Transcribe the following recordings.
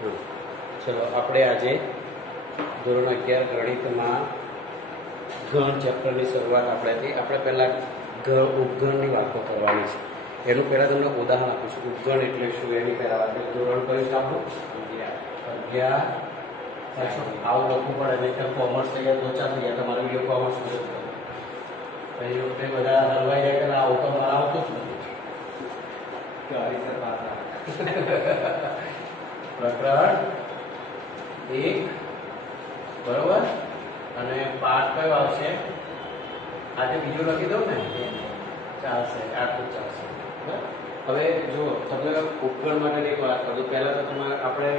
ચલો આપણે આજે ધોરણ 11 ગણિતમાં ઘણ ચેપ્ટરની શરૂઆત આપણે પહેલાં ઉપગણની વાતો કરવાની છે. એનું પહેલાં તમને ઉદાહરણ આપું છું. ઉપગણ એટલે શું એની પહેલાં વાત ધોરણ કયું છે આપણું 11. આવું લખવું પડે નહીં તો કોમર્સ થઈ ગયા લોચા થઈ ગયા. તમારો વિડીયો કોમર્સ પછી વખતે બધા હલવાઈ જાય એટલે આવું તો મારા આવતું જ નથી. પ્રકરણ 1 બરોબર. અને પાઠ કયો આવશે આજે બીજો લખી દઉં ને ચાલશે, આટલું ચાલશે. હવે જો તમને ઉપગણ માટે એક વાત કરું. પહેલા તો તમારે આપણે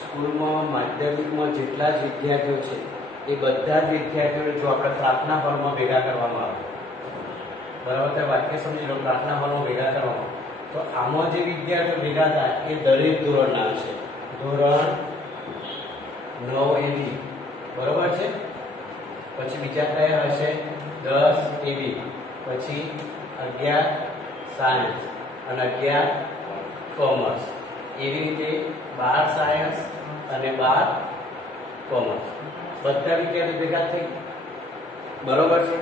સ્કૂલમાં માધ્યમિકમાં જેટલા જ વિદ્યાર્થીઓ છે એ બધા જ વિદ્યાર્થીઓને જો આપણે પ્રાર્થના હોલમાં ભેગા કરવામાં આવે બરાબર, તો વાક્ય સમજી લો. પ્રાર્થના હોલમાં ભેગા કરવામાં તો આમાં જે વિદ્યાર્થીઓ ભેગા થાય એ દરેક ધોરણના છે. ધોરણ 9 AB બરોબર છે. પછી બીજા કયા હશે 10 AB, પછી 11 સાયન્સ અને 11 કોમર્સ. એવી રીતે 12 સાયન્સ અને 12 કોમર્સ બધા વિદ્યાર્થીઓ ભેગા થઈ બરોબર છે.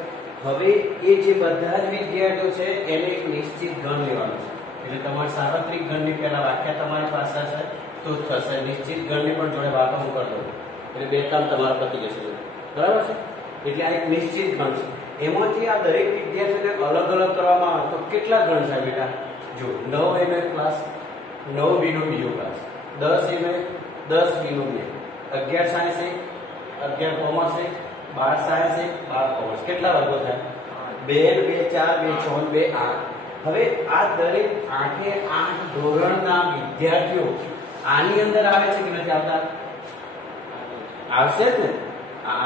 હવે એ જે બધા જ વિદ્યાર્થીઓ છે એને એક નિશ્ચિત ગણ લેવાનું છે. એટલે તમારે સાર્વત્રિક ગણની પહેલા વ્યાખ્યા તમારી પાસે છે તો થશે. નિશ્ચિત ગણની પણ જોડે વાતો હું કરી દઉં એટલે બે કામ તમારા પતી જશે બરાબર છે. એટલે આ એક નિશ્ચિત ગણ છે. એમાંથી આ દરેક વિદ્યાર્થીઓને અલગ અલગ કરવામાં આવે તો કેટલા ગણ છે બેટા? જો 9 એમ ક્લાસ, 9 બી નો બીજો ક્લાસ, 10 એમ 10 બી નો બે, 11 સાયન્સ 11 કોમર્સ 12 સાયન્સ 12 કોમર્સ. કેટલા વર્ગો થાય? 2 2 4 2 6 2 8. હવે આ દરેક 8 8 ધોરણના વિદ્યાર્થીઓ આની અંદર આવે છે કે નથી આવતા? આવશે જ ને.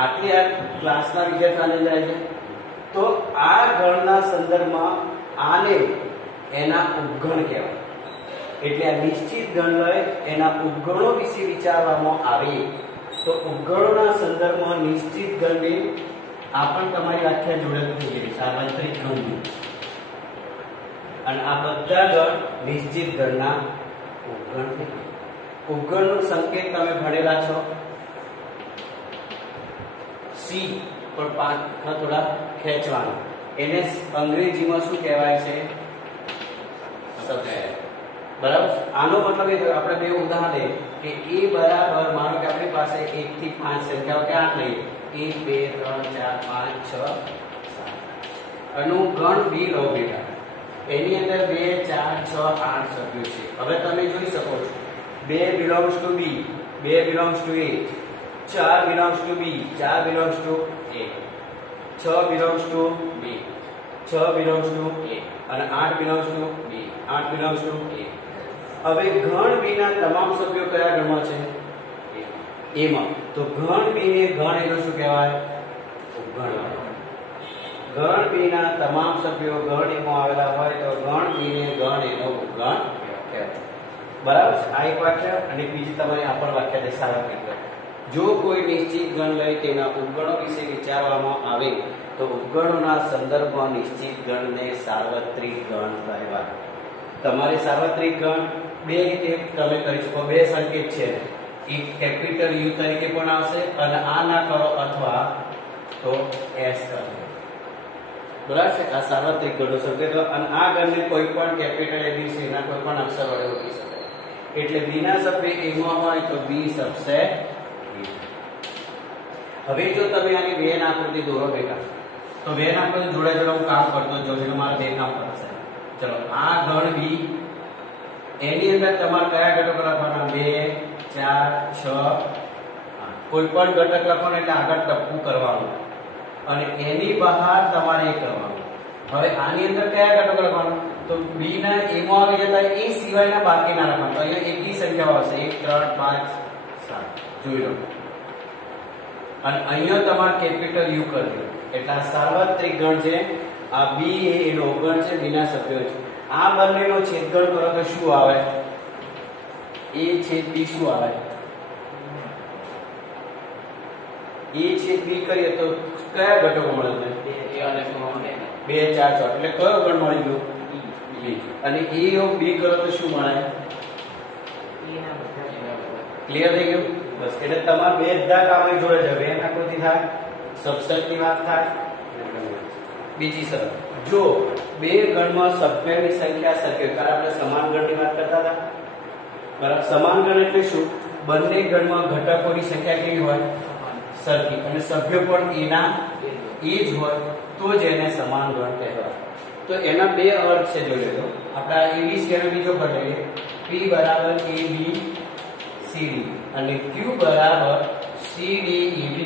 આટલી આ ક્લાસના વિદ્યાર્થીઓ આની અંદર આવે છે તો આ ગણના સંદર્ભમાં આને એના ઉપગણ કહેવાય. એટલે આ નિશ્ચિત ગણ લઈ એના ઉપગણો વિશે વિચારવામાં આવે તો ઉપગણોના સંદર્ભમાં નિશ્ચિત ગણની આ પણ તમારી વ્યાખ્યા જોડે થઈ ગઈ સાર્વત્રિક ગણની. અને આ બધા ગણ નિશ્ચિત ગણના ઉપગણ થઈ ગયા. ઉપગણનો સંકેત તમે ભણેલા છો. સી પર પાંખા થોડા ખેંચવાનું. એને અંગ્રેજીમાં શું કહેવાય છે? સબસ્ક્રાઇબ. બરાબર. આનો મતલબ એ આપણે બે ઉદાહરણ લઈએ કે એ બરાબર માનો કે આપણી પાસે 1 થી 5 સંખ્યાઓ ક્યાં લઈએ 1 2 3 4 5 6 7 અનું ગણ બી લો બેટા. એની અંદર 2 4 6 8 સભ્યો છે. હવે તમે જોઈ શકો છો 2 belongs to B, 2 belongs to A, 4 belongs to B, 4 belongs to A, 6 belongs to B, 6 belongs to A અને 8 belongs to B, 8 belongs to A. હવે ગણ B ના તમામ સભ્યો કયા ગણમાં છે? A માં. તો ગણ B ને ગણ એનો શું કહેવાય? ઉપગણ. ગણ B ના તમામ સભ્યો ગણ A માં આવેલા હોય તો ગણ B ને ગણ એનો ઉપગણ કહેવાય. બરાબર છે. આ એક વાક્ય અને બીજી તમારી આ પણ વાક્ય છે સાર્વત્રિક ગણ. જો કોઈ નિશ્ચિત ગણ લઈ તેના ઉપગણો વિશે વિચારવામાં આવે તો ઉપગણોના સંદર્ભમાં નિશ્ચિત ગણને સાર્વત્રિક ગણ કહેવાય. તમારે સાર્વત્રિક ગણ બે રીતે તમે કરી શકો. બે સંકેત છે. એક કેપિટલ U તરીકે પણ આવશે અને આ ના કરો અથવા તો S કરો. બરાબર છે. આ સાર્વત્રિક ગણનો સંકેત અને આ ગણને કોઈ પણ કેપિટલ ABC ના કોઈ પણ અક્ષર વડે ઓળખી શકાય. એટલે B ના સભ્ય A માં હોય તો B સબસેટ B. હવે જો તમે આની વેન આકૃતિ દોરો બેટા તો વેન આકૃતિ જોડે જોડે હું કામ કરતો જો એટલે મારે બે કામ કરશે. ચલો આ ગણ B એની અંદર તમારે કયા ઘટકો લખવાના? 2 4 6 8. કોઈ પણ ઘટક લખવાનું એટલે આગળ ટપકું કરવાનું અને એની બહાર તમારે એ કરવાનું. હવે આની અંદર કયા ઘટકો લખવાનું? તો B ના A માં આવી જતા એ સિવાયના બાકીના લખવાનું. તો અહીંયા એકી સંખ્યાઓ હશે 1 3 5 7 જોઈ લો. અને અહીંયા તમારે કેપિટલ U કરી દો. એટલે આ સાર્વત્રિક ગણ છે. આ B એનો ઉપગણ છે, B ના સભ્યો છે. આ બંનેનો છેદગણ કરો તો શું આવે? A છેદ B શું આવે? A છેદ B કરીએ તો કયા ઘટકો મળે છે? A અને 2 4 6. એટલે કયો ગણ મળી ગયો? B. અને A ઓફ B કરો તો શું મળે? ક્લિયર થઈ ગયું? બસ એટલે તમારા બે બધા કામ એક જોડે છે. બેન આકૃતિ થાય, સબસેટની વાત થાય. બીજી શરત, જો બે ગણમાં સભ્યની સંખ્યા સરખી હોય, કારણ આપણે સમાન ગણની વાત કરતા હતા. બરાબર, સમાન ગણ એટલે શું? બંને ગણમાં ઘટકોની સંખ્યા કેવી હોય? સરખી, અને સભ્ય પણ એના એ જ હોય તો જ એને સમાન ગણ કહેવાય. તો એના બે અર્થ છે. જોઈ લેજો. આપણે AB સ્કેલર બીજો કરી લઈએ. P બરાબર AB CD અને Q બરાબર CD EB.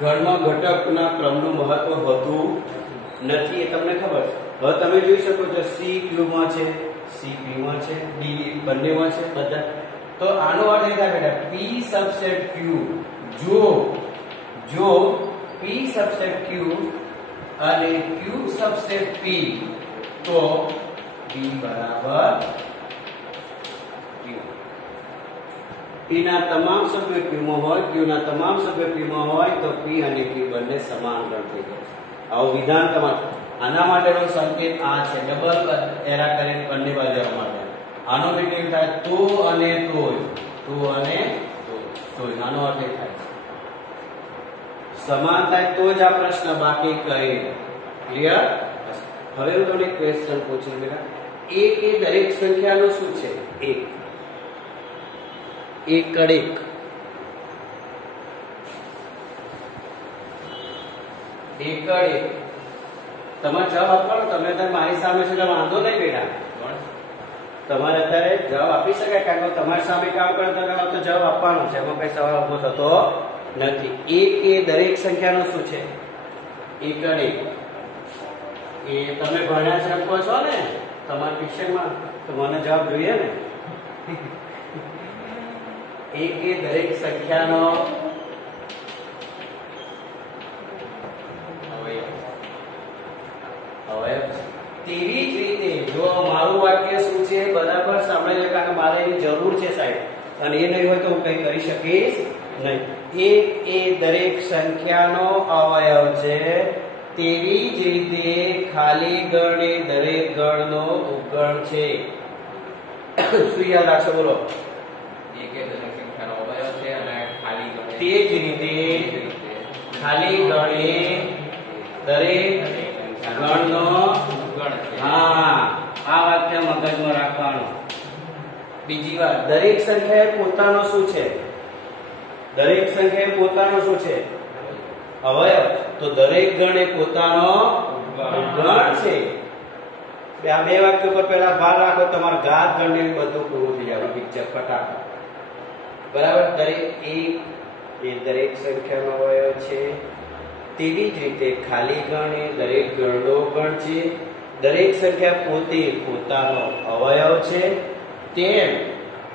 ગણમાં ઘટકના ક્રમનું મહત્વ હોતું નથી, એ તમને ખબર છે. હવે તમે જોઈ શકો છો C Q માં છે, C P માં છે, D બંનેમાં છે બધા. તો આનો અર્થ એ થાય બેટા P સબસેટ Q જો P સબસેટ Q અને Q સબસેટ P તો P બરાબર Q. P ના તમામ સભ્યો Q માં હોય, Q ના તમામ સભ્યો P માં હોય તો P અને Q બંને સમાન ગણ થઈ જાય. આવું વિધાન તમારું. આના માટેનો સંકેત આ છે, ડબલ એરા કરીને બંને બાજુ આવવા માટે. આનો મીનિંગ થાય તો અને તોય, તો અને તોય. આનો અર્થ એ થાય સમાન થાય તો જ આ પ્રશ્ન, બાકી કઈ. ક્લિયર? હવે હું તમને ક્વેશ્ચન પૂછું બેટા, એક એ દરેક સંખ્યાનો શું છે? એક એકડ એક. તમારે જવાબ આપવાનો, તમે અત્યારે મારી સામે છે, વાંધો નહીં બેટા. તમારે અત્યારે જવાબ આપી શકાય, કારણ કે તમારી સામે કામ કરતા તો જવાબ આપવાનો છે, એમાં કઈ સવાલ ઉભો થતો નથી. એક એ દરેક સંખ્યાનો શું છે? એકડ એક. એ તમે ભણ્યા છે એમ કહો છો ને તમારા ટ્યુશનમાં, તો મને જવાબ જોઈએ ને. એક એ દરેક સંખ્યાનો અવયવ. તેવી જ રીતે જો મારું વાક્ય શું છે બરાબર સાંભળી લે, કારણ કે મારે એની જરૂર છે સાહેબ, અને એ નહીં હોય તો હું કઈ કરી શકીશ નહીં. એક એ દરેક સંખ્યાનો અવયવ છે, તેવી જ રીતે ખાલી ગણ એ દરેક ગણનો ઉપગણ છે. શું યાદ રાખશો? બોલો. એક એ દરેક સંખ્યાનો અવયવ છે અને ખાલી ગણ તે જ રીતે ખાલી ગણ એ દરેક ગણનો ઉપગણ છે. હા, આ વાક્ય મગજમાં રાખવાનું. બીજી વાત, દરેક સંખ્યાએ પોતાનો શું છે? દરેક સંખ્યાએ પોતાનો શું છે? અવયવ. તો દરેક ગણ એ પોતાનો ઉપગણ છે. આ બે વાક્યો પર પહેલા ભાર રાખો, તમારા ઘાત ગણને બધું પૂરું થઈ જાય. પિક્ચર ફટાફટ. બરાબર. દરેક એક એ દરેક સંખ્યાનો અવયવ છે, તેવી જ રીતે ખાલી ગણ એ દરેક ગણનો ગણ છે. દરેક સંખ્યા પોતે પોતાનો અવયવ છે, તેમ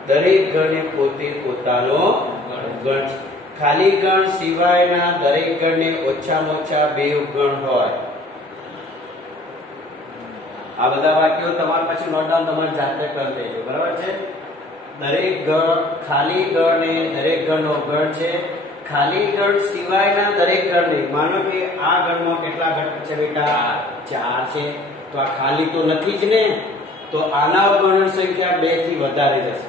દરેક ગણ એ પોતે પોતાનો ગણ છે. ખાલી ગણ સિવાયના દરેક ગણને ઓછામાં ઓછા બે ઉપગણ હોય. આ બધા વાક્યો તમારે પછી નોટ ડાઉન તમારે જાતે કરી દેજો. બરાબર છે? દરેક ગણ ખાલી ગણ એ દરેક ગણનો ગણ છે. ખાલી ગણ સિવાયના દરેક ગણને, માનો કે આ ગણમાં કેટલા ઘટક છે બેટા? 4 છે. તો આ ખાલી તો નથી જ ને, તો આના ઉપગણોની સંખ્યા 2 થી વધારે જશે.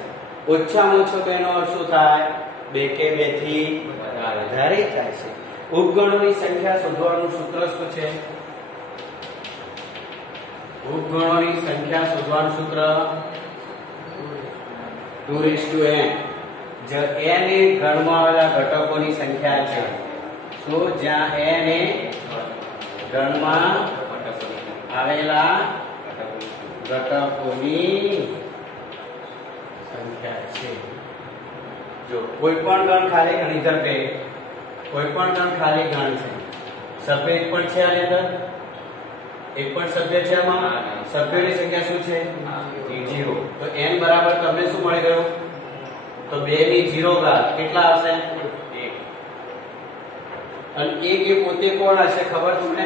ઓછામાં ઓછો 2 નો અર્થ શું થાય? 2 કે 2 થી વધારે થાય છે. ઉપગણોની સંખ્યા શોધવાનું સૂત્ર શું છે? ઉપગણોની સંખ્યા શોધવાનું સૂત્ર 2:n. જો n એ ગણમાં આવેલા ઘટકોની સંખ્યા છે, તો જ્યાં n એ ગણમાં આવેલા ઘટકોની સંખ્યા છે. જો કોઈ પણ ગણ ખાલી ગણ ઇધર પે, કોઈ પણ ગણ ખાલી ગણ છે, સભ્ય એક પણ છે આની અંદર, એક પણ સભ્ય છે આમાં. સભ્યોની સંખ્યા શું છે? 0. તો n બરાબર તમને શું મળી ગયું? તો 2 ની 0 ઘાત કેટલા આવશે? 1. અને 1 એ પોતે કોણ હશે ખબર તમને?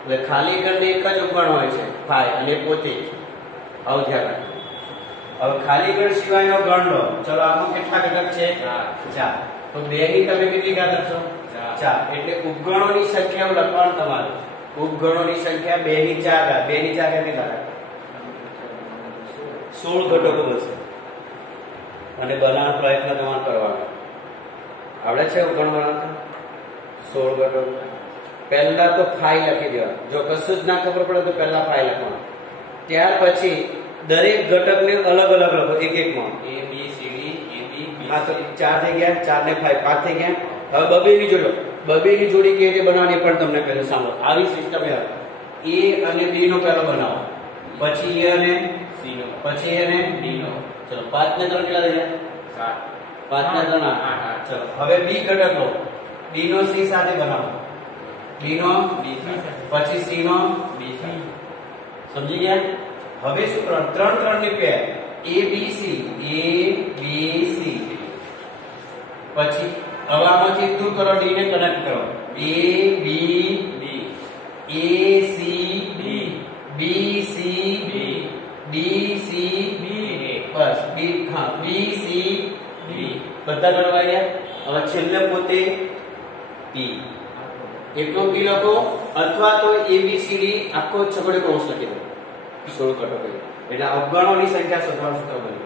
એટલે ખાલી ગણને એક જ ઉપગણ હોય છે 5, અને પોતે જ. આવું ધ્યાન રાખજો. હવે ખાલી ગણ સિવાયનો ગણ લો. ચલો આમાં કેટલા ઘટક છે? 4. તો 2 ની તમે કેટલી ઘાત આપશો? 4. એટલે ઉપગણોની સંખ્યા લખવાનું તમારે. ઉપગણોની સંખ્યા 2 ની 4 ઘાત. 2 ની 4 કેટલી ઘાત? 16. 16 ઘટકો બનશે અને બનાવવાનો પ્રયત્ન તમારે કરવાનો. આવડે છે ગણ બનાવતા? 16 ઘટકો. પહેલા તો ફાઈ લખી દેવાનું. જો કશું જ ના ખબર પડે તો પહેલા ફાઈ લખવાનું. ત્યાર પછી દરેક ઘટકને અલગ અલગ લખો એક એકમાં. A B C D A B B હા તો 4 થઈ ગયા, 4 ને 5 5 થઈ ગયા. હવે બબેની જોડો, બબેની જોડી કેવી રીતે બનાવવાની પણ તમને પહેલું સાંભળો. આવી સિસ્ટમ એ A અને B નો પહેલો બનાવો, પછી A અને C નો, પછી A અને D નો. ચલો 5 ને 3 કેટલા થઈ ગયા? 7 5 ને 3 8. ચલો હવે B ઘટક લો. B નો C સાથે બનાવો. B નો B સાથે, પછી C નો B સાથે. સમજી ગયા? હવે શું કરવાનું? 3 3 ની પેર A B C પછી હવામાંથી દૂર કરો, D ને કનેક્ટ કરો. A B D A C B B C B D C B bus B હા B C B બધા ગણવા ગયા. હવે છેલ્લે પોતે P એટલો P લખો અથવા તો A B C D આખો છગડે કૌંસ લખી દો. 16 ઘટકો એટલે અવગણોની સંખ્યા શોધવાનું સૂત્ર બન્યું.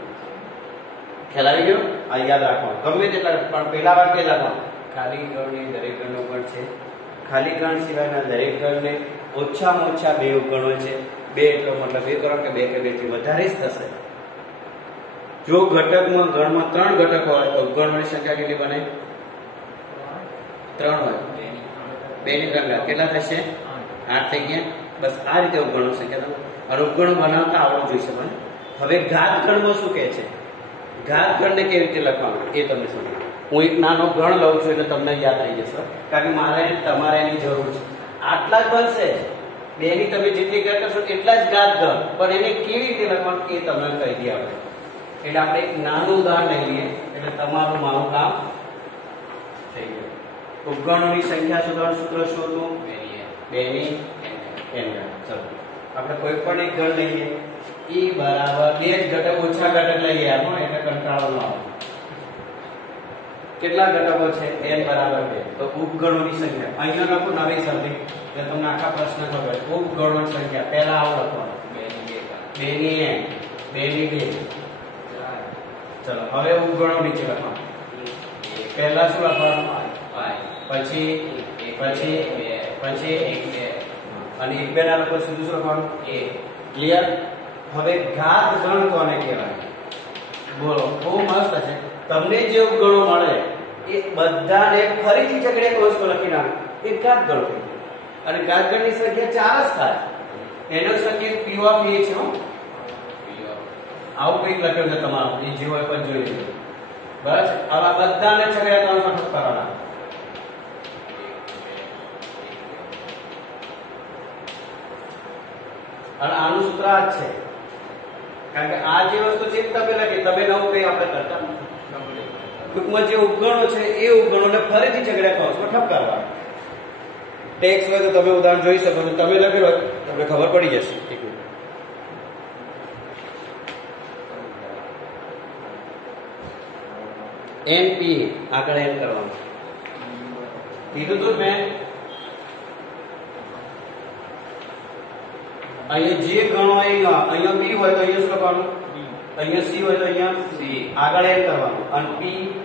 ખ્યાલ આવી ગયો? આ યાદ રાખવાનું. ગમે તેટલા પણ પહેલા વાક્ય લખવાનું. ખાલી ગણની દરેક ગણનો ગણ છે. ખાલી ગણ સિવાયના દરેક ગણને ઓછામાં ઓછા 2 ઉપગણો છે. 2 એટલો મતલબ એ કરો કે 2 કે 2 થી વધારે જ થશે. જો ઘટકમાં ગણમાં 3 ઘટક હોય તો ઉપગણોની સંખ્યા કેટલી બને? 3 હોય. 2 ની 3 કેટલા થશે? 8 થઈ ગયા. બસ આ રીતે ઉપગણોની સંખ્યા તમે અને ઉપગણો બનાવતા આવડવું જોઈશે મને. હવે ઘાત ગણમાં શું કહે છે? ઘાત ગણને કેવી રીતે લખવાનું એ તમને સમજો. હું એક નાનો ગણ લઉં છું એટલે તમને યાદ રહી જશે, કારણ કે મારે તમારે એની જરૂર છે. આટલા જ બનશે. 2 ની તમે જેટલી ગણ કરશો એટલા જ ઘાત ગણ, પણ એને કેવી રીતે લખવાનું એ તમને કહી દઈએ આપણે. એટલે આપણે એક નાનું ઉદાહરણ લઈ લઈએ એટલે તમારું મારું કામ થઈ ગયું. ઉપગણોની સંખ્યા શોધવાનું સૂત્ર શું હતું? 2 ની n. ચલો આપણે કોઈ પણ એક ગણ લઈએ. E બરાબર 2 જ ઘટક ઓછા ઘટક લઈએ આમાં એટલે કંટાળો ન આવે. કેટલા ઘટકો છે? n બરાબર 2. તો ઉપગણોની સંખ્યા અહીંયા લખો નવી શબ્દી એટલે તમને આખા પ્રશ્ન ખબર. ઉપગણોની સંખ્યા પહેલા આવો લખવાનું 2 ની n 2 ની 2. ચલો હવે ઉપગણો નીચે લખવાનું. પહેલા શું લખવાનું? પછી પછી પછી 1 અને 1 2 ના લખો સીધું શું લખવાનું? a. ક્લિયર? હવે ઘાત ગણ કોને કહેવાય? બોલો. બહુ મસ્ત છે. તમને જે ઉપગણો મળે એ બધાને ફરીથી જગ્યાએ કૌંસમાં લખી નાખો. એ ઘાત ગણ થઈ ગયું. અને ઘાત ગણની સંખ્યા 4 જ થાય. એનો સંકેત P of A છે. આવું કંઈક લખ્યું છે તમારું. એ જે હોય પણ જોઈ લેજો. બસ આવા બધાને જગ્યાએ કૌંસમાં કરવાના. અને આનું સૂત્ર આ જ છે, કારણ કે આ જે વસ્તુ છે તમે લખી, તમે નવું કંઈ આપણે કરતા નથી. ટૂંકમાં જે ઉપગણો છે એ ઉપગણોને ફરીથી ઝઘડા કૌંસમાં ઠપકારવા. ટેક્સ હોય તો તમે ઉદાહરણ જોઈ શકો છો. તમે લખેલો હોય તમને ખબર પડી જશે. NP આગળ એમ કરવાનું કીધું તું મેં. અહીંયા જે ગણો અહીંયા B હોય તો અહીંયા શું લખવાનું? અહીંયા C હોય તો અહીંયા C. આગળ એમ કરવાનું અને P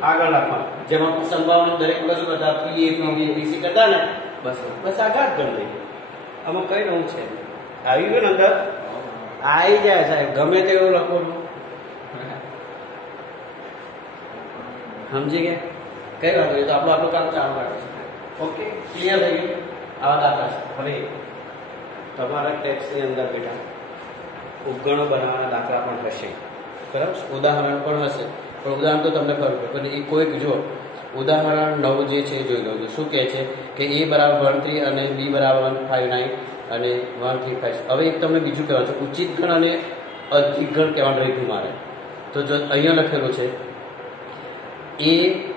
આગળ લખવાનું. જેમાં સંભાવના દરેક વસ્તુ કરતા P A P B P C કરતા ને બસ બસ આ ઘાત ગણ લઈ. આમાં કઈ નવું છે? આવી ગયું ને અંદર? આવી જાય સાહેબ, ગમે તેવું લખો. સમજી ગયા? કઈ વાત નહીં. તો આપણું કામ ચાલુ રાખે છે. ઓકે, ક્લિયર થઈ ગયું? આવા દાખલા છે. હવે તમારા ટેક્સની અંદર બેટા ઉપગણો બનાવવાના દાખલા પણ હશે, બરાબર? ઉદાહરણ પણ હશે, પણ ઉદાહરણ તો તમને ખબર પડે. પણ એ કોઈક જો ઉદાહરણ 9 જે છે એ જોઈ લો. શું કહે છે કે A બરાબર 1 3 અને B બરાબર 1 5 9 અને 1 3 5. હવે એક તમને બીજું કહેવાનું છે, ઉચિત ગણ અને અધિક ગણ કહેવાનું રહ્યું મારે. તો જો અહીંયા લખેલું છે A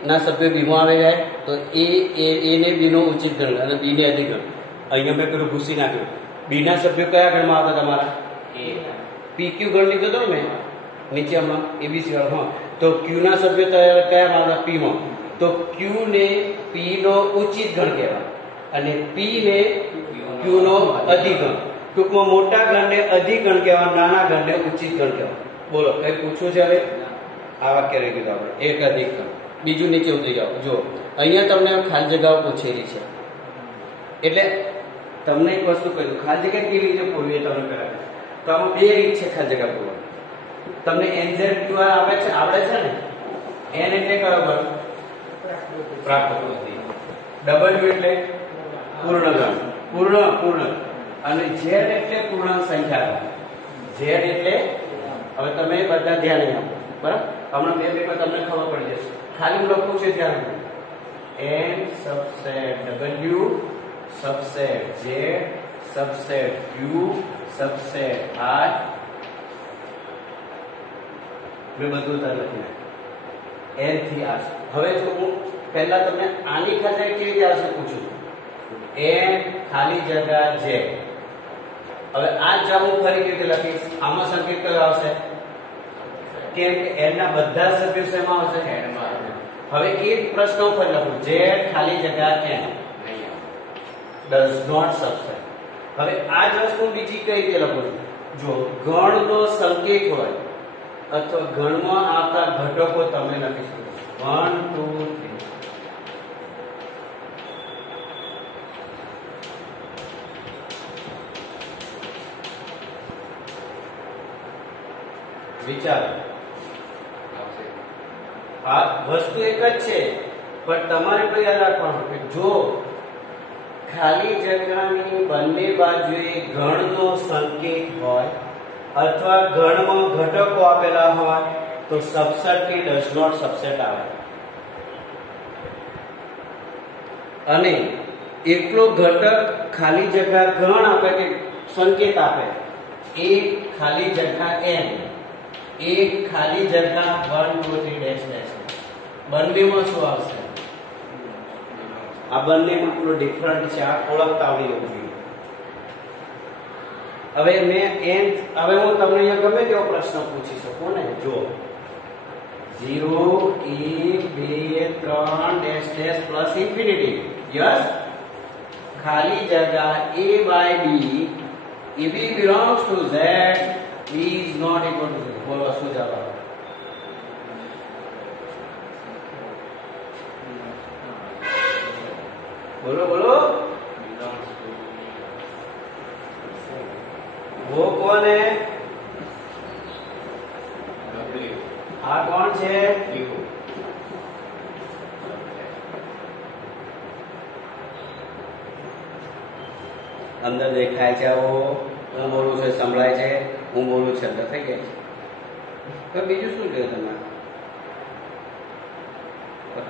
ના સભ્યો B માં આવી જાય તો A ને B નો ઉચિત ગણ અને B ને અધિક ગણ. અહીંયા મેં પેલું ભૂસી નાખ્યું. B ના સભ્યો કયા ગણમાં આવતા તમારા? PQ ગણ લીધો હતો મેં નીચે હમણાં ABC વાળો. હા, તો Q ના સભ્યો કયા આવતા? P માં. તો Q ને P નો ઉચિત ગણ કહેવાય અને P ને Q નો અધિક ગણ. ટૂંકમાં મોટા ગણને અધિક ગણ કહેવાય, નાના ગણને ઉચિત ગણ કહેવાય. બોલો કઈ પૂછવું છે હવે? આ વાક્ય રહી ગયું આપણે એક અધિક ગણ. બીજું નીચે ઉતરી જાઓ. જો અહીંયા તમને ખાલી જગ્યાઓ પૂછેલી છે એટલે તમને એક વસ્તુ કહ્યું ખાલી જગ્યા કેવી રીતે પૂરવી એ તમને કરાવે. તો આમાં બે રીત છે ખાલી જગ્યા પૂરવાની. તમને NZQR આવડે છે ને? N એટલે કયો ગણ? પ્રાકૃતિક. W એટલે પૂર્ણગણ, પૂર્ણ. અને Z એટલે પૂર્ણાંક સંખ્યા. Z એટલે હવે તમે બધા ધ્યાન આપો બરાબર. હમણાં બે પેપર તમને ખબર પડી જશે. ખાલી લખવું છે ધ્યાન. N subset W subset Z subset Q subset R. મેં બધું તાર લખી નાખ્યું. N થી R. હવે જો હું પહેલા તમને આની ખાતે કેવી રીતે આવશે પૂછું. N ખાલી જગ્યા Z. હવે આ જવાબ હું ફરી કેવી રીતે લખીશ? આમાં સંકેત કયો આવશે? કેમ કે N ના બધા સભ્યો શેમાં આવશે? હવે એ પ્રશ્ન ઉપર લખું Z ખાલી જગ્યા N does not subset. હવે આ જ વસ્તુ બીજી કઈ રીતે લખું? જો ગણનો સંકેત હોય અથવા ગણમાં આવતા ઘટકો તમે લખી શકો 1 2 3. વિચારો. આ વસ્તુ એક જ છે પણ તમારે તો યાદ રાખવાનું કે જો ખાલી જગ્યાની બંને બાજુએ ગણનો સંકેત હોય અથવા ગણમાં ઘટકો આપેલા હોય તો સબસેટ કે ડઝ નોટ સબસેટ આવે. અને એકલો ઘટક ખાલી જગ્યા ગણ આપે કે સંકેત આપે એ ખાલી જગ્યા n એક ખાલી જગ્યા 1 2 3 ડેશ ડેશ. બંનેમાં શું આવશે? આ બંનેમાં થોડો ડિફરન્ટ છે. આ ઓળખતા આવડી જવું જોઈએ. હવે હવે હું તમને અહીંયા ગમે તેવો પ્રશ્ન પૂછી શકું ને. જો 0 1 2 3 dash dash plus infinity. Yes, ખાલી જગ્યા a by b if b belongs to z b is not equal to 0. બોલો શું જવાબ? બોલો वो कौन है? आ कौन છે? અંદર દેખાય છે આવો. હું બોલું છું સંભળાય છે, હું બોલું છું અંદર થઈ જાય છે. તો બીજું શું જોઈએ તમારે?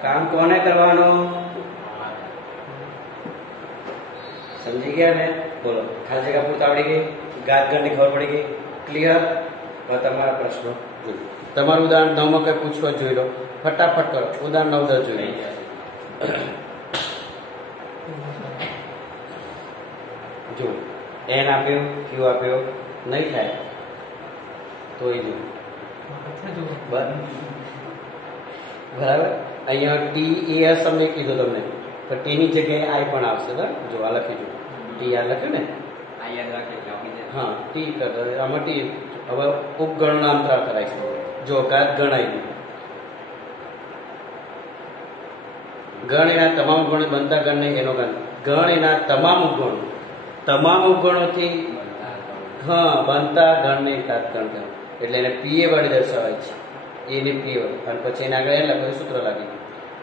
કામ કોને કરવાનું? સમજી ગયા ને? બોલો ખાલી જગ્યા પૂરતા આવડી ગઈ, ગાતગણની ખબર પડી ગઈ, ક્લિયર? હવે તમારા પ્રશ્નો જોઈએ. તમારું ઉદાહરણ 9 માં કઈ પૂછવા જોઈ લો, ફટાફટ કરો. ઉદાહરણ 9 10 જોઈ જો n આપ્યો, q આપ્યો, નહીં થાય તો એ જો બરાબર. અહીંયા t એ અસમને કીધું તમને તો t ની જગ્યાએ i પણ આવશે. જો આ લખી જો t આ લખ્યું ને, હા t કરતો આમાં t. હવે ઉપગણના અંતરાલ કરાઈશું. જો ઘાત ગણાય ગણ એના તમામ ગુણ બનતા ગણ નહીં એનો ગણ એના તમામ ઉપગણોથી બનતા ગણને ઘાત ગણ કહે. એટલે એને પીએ વડે દર્શાવાય છે. એને પીએ વડે અને પછી એના આગળ લખેલું સૂત્ર લાગી.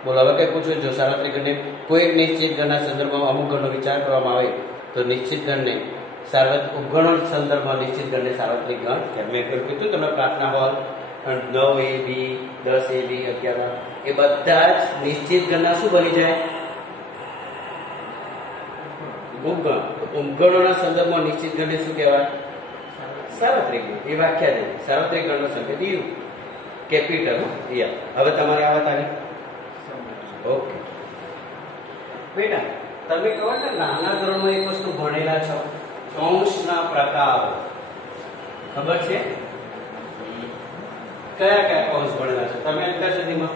બોલો હવે કઈ પૂછવું? જો સાર્વત્રિક ગણને કોઈ એક નિશ્ચિત ગણના સંદર્ભમાં અમુક ગણનો વિચાર કરવામાં આવે તો નિશ્ચિત ગણને ઉપગણો સંદર્ભમાં નિશ્ચિત ગણને સાર્વત્રિક ગણ કહેવાય. મેં કીધું તમે પ્રાર્થના હોલ 9ab 10ab 11 એ બધા જ નિશ્ચિત ગણના શું બની જાય? ઉપગણ. ઉપગણોના સંદર્ભમાં નિશ્ચિત ગણને શું કહેવાય? સાર્વત્રિક ગણ. એ વ્યાખ્યા છે. સાર્વત્રિક ગણનો સંકેત યુ કેપિટલ. હવે તમારે આ વાત આવી. ઓકે બેટા, તમે કહો ને નાના ધોરણમાં એક વસ્તુ ભણેલા છો, કૌંસના પ્રકાર. ખબર છે? કયા કયા કૌંસ ભણેલા છો તમે અત્યાર સુધીમાં?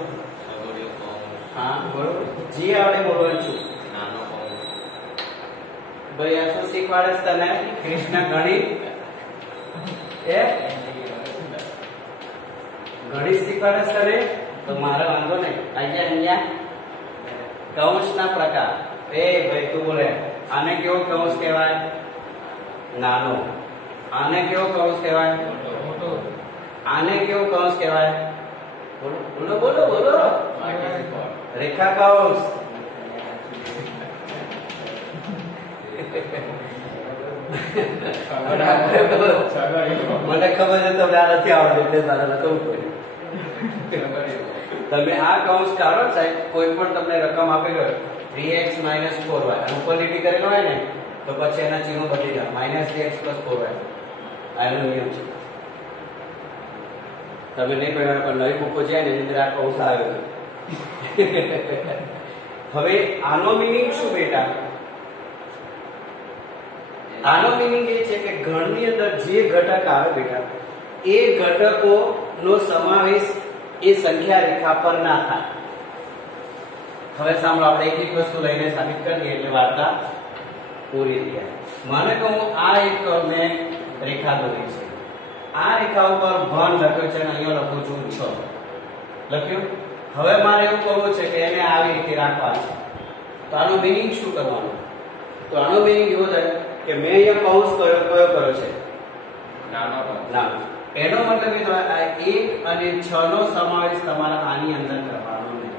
હા બરોબર. જે આવડે બોલવાનું છું. ભાઈ આ શું શીખવાડે છે તને? કૃષ્ણ ગણિત ગણિત શીખવાડે છે ને તો મારે વાંધો નહીં. અહીંયા કૌંસના પ્રકાર. એ ભાઈ તું બોલે, આને કેવો કૌંસ કહેવાય? નાનો. આને કેવો કૌંસ કહેવાય? મોટો. આને કેવો કૌંસ કહેવાય? બોલો બોલો બોલો બોલો. રેખા કૌંસ. મને ખબર છે તમને આ નથી આવડતું એટલે તારે લખવું પડે. તમે આ કૌંસ કાઢો સાહેબ, કોઈ પણ તમને રકમ આપેલી હોય 3x - 4y ઉપર લીટી કરેલો હોય ને તો પછી એના ચિહ્નો બદલી જાય -3x + 4y. આનો નિયમ છે. તમે નહીં પહેલા પણ નવી બુકો છે ને એની અંદર આ કૌંસ આવ્યો છે. હવે આનો મિનિંગ શું બેટા? આનો મિનિંગ એ છે કે ગણની અંદર જે ઘટક આવે બેટા એ ઘટકોનો સમાવેશ એ સંખ્યા રેખા પર ના થાય. હવે સાંભળો, આપણે એક એક વસ્તુ લઈને સાબિત કરીએ એટલે વાર્તા પૂરી થઈ જાય. માને કહું આ એક મેં રેખા દોરી છે. આ રેખા ઉપર 1 લખ્યો છે અને અહીંયા લખું છું 6 લખ્યું. હવે મારે એવું કરવું છે કે એને આવી રીતે રાખવા છે. તો આનો મિનિંગ શું કરવાનો? તો આનો મિનિંગ એવો થાય કે મેં અહીંયા કૌંસ કયો કર્યો છે? નાનો. એનો મતલબ એ થાય આ 1 અને 6 નો સમાવેશ તમારે આની અંદર કરવાનો નહીં,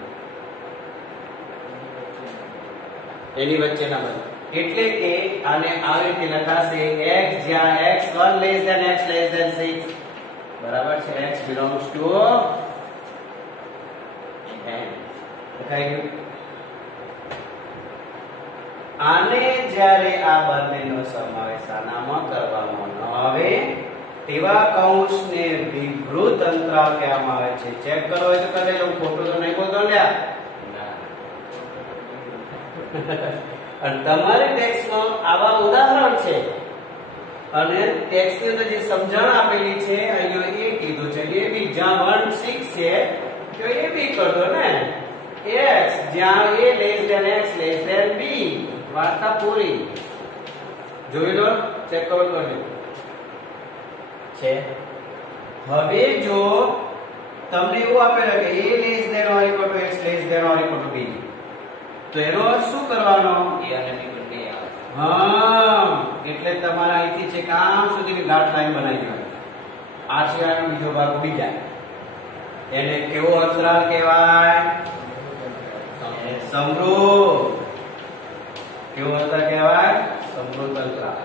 એની વચ્ચેના બને. એટલે કે આને આવી રીતે લખાશે x જ્યાં x1 x < 6 બરાબર છે. x belongs to n. લખાઈ ગયું. આને જ્યારે આ બંનેનો સમાવેશ આનામાં કરવાનો ન આવે તેવા કૌંસને વિવૃત અંતરાલ કહેવામાં આવે છે. ચેક કરો હોય તો કરી લેજો. ખોટું તો નહીં બોલતો લ્યા. અને તમારે ટેક્સ્ટમાં આવા ઉદાહરણ છે અને ટેક્સ્ટની અંદર જે સમજણ આપેલી છે અહીંયા એ કીધું છે એ બી જ્યાં 1 6 છે તો એ બી કર દો ને. x જ્યાં a x b વાર્તા પૂરી. જોઈ લો, ચેક કરો કરજો છે. હવે જો તમને એવું આપેલું કે a < x b તો એનો અર્થ શું કરવાનો? a અને b બંને આવે. હા, એટલે તમારા અહીંથી છે કામ સુધીની ગાંઠ લાઈન બનાવી દેવાની. આ સિવાયનો બીજો ભાગ ઉડી જાય. એને કેવો અંતરાલ કહેવાય? સમૃદ્ધ. કેવો અંતરાલ કહેવાય? સમૃદ્ધ અંતરાલ.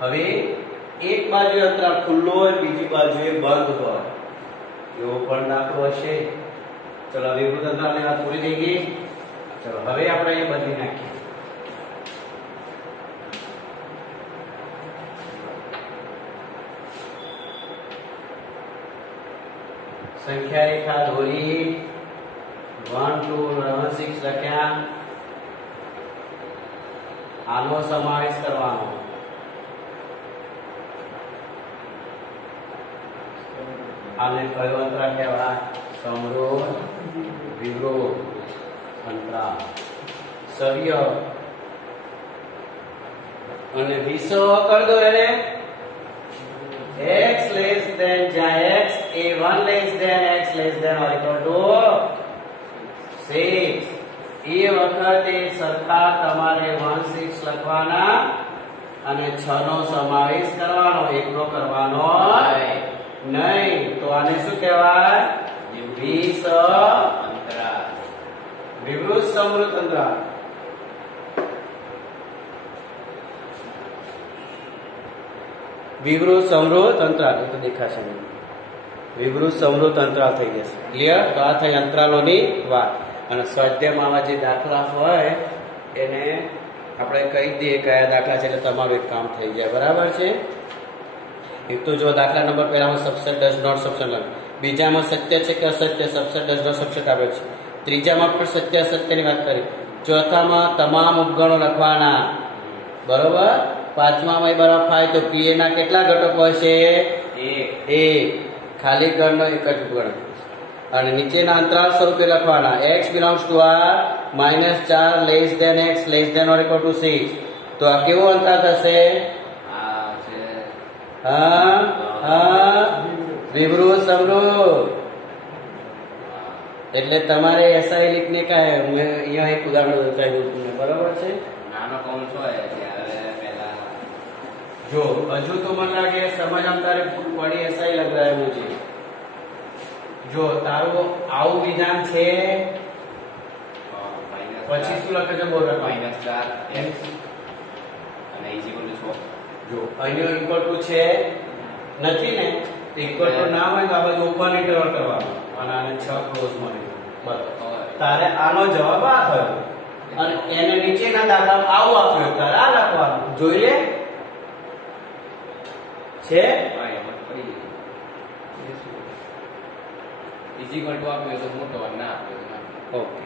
હવે એક બાજુ અંતરાલ ખુલ્લો હોય, બીજી બાજુએ બંધ હોય, એવો પણ દાખલો હશે. ચલો, વિવૃત અંતરાલની વાત પૂરી થઈ ગઈ. ચલો હવે આપણે એ બદલી નાખીએ. સંખ્યા રેખા દોરી 1 2 6 લખ્યા. આનો સમાવેશ કરવાનો. આને કયો અંતરાલ કહેવાય? સમૃદ્ધ વિવૃત અંતરાલ. સવ્ય અને વિષમ કર દો એને. x જ્યાં x a1 x < 6 એ વખતે સરખા તમારે 1 6 લખવાના અને 6 નો સમાવેશ કરવાનો, એકનો કરવાનો નહીં. તો આને શું કહેવાય? વિષમ અંતરાલ. વિવૃત સમૃદ્ધ અંતરાલ. વિવૃત સમૃદ્ધ અંતરાલ એ તો દેખાશે નહીં. વિવૃત સમૃદ્ધ અંતરાલ થઈ જશે. ક્લિયર? તો આ થઈ અંતરાલોની વાત. અને સ્વાધ્યાયમાં આવા જે દાખલા હોય એને આપણે કહી દઈએ કયા દાખલા છે એટલે તમારું એક કામ થઈ જાય. બરાબર છે? એક તો જો દાખલા નંબર પહેલામાં સબસેટ ડઝ નોટ સબસેટ લખ. બીજામાં સત્ય છે કે અસત્ય, સબસેટ ડઝ નોટ સબસેટ આપેલ છે. ત્રીજામાં પણ સત્ય અસત્યની વાત કરી. ચોથામાં તમામ ઉપગણો લખવાના. બરોબર? પાંચમામાં એ બરાબર થાય તો પીએ ના કેટલા ઘટકો હશે? એક. ખાલી ગણનો એક જ ઉપગણ. અને નીચેના અંતરાલ સ્વરૂપે લખવાના. x belongs to r -4 < x < 6. તો આ કેવો અંતરાલ થશે? હા હા વિવૃત સમૃદ્ધ. એટલે તમારે એસઆઈ લીખને કાંઈ મેં અહીંયા એક ઉદાહરણ બતાવ્યું તમને, બરાબર છે? નાનો કૌંસ હોય ત્યારે પહેલા જો હજુ તો મને લાગે સમજ તારે પડી એસઆઈ લગાવેલું છે. જો તારું આવું વિધાન છે પછી શું લખે છે બોલ? -4x અને = 6. જો અહીંયા ઇક્વલ ટુ છે નથી ને, ઇક્વલ ટુ ના હોય તો આ બાજુ ઓપન ઇન્ટરવલ કરવાનું અને આને 6 ક્લોઝ મળી. બસ તારે આનો જવાબ આ થયો અને એને નીચેના દાખલામાં આવું આપ્યું, તારે આ લખવાનું. જોઈ લે છે હા એમાં પડી ગયું. = આપ્યું તો મોટો, ના આપ્યો તો ના. ઓકે.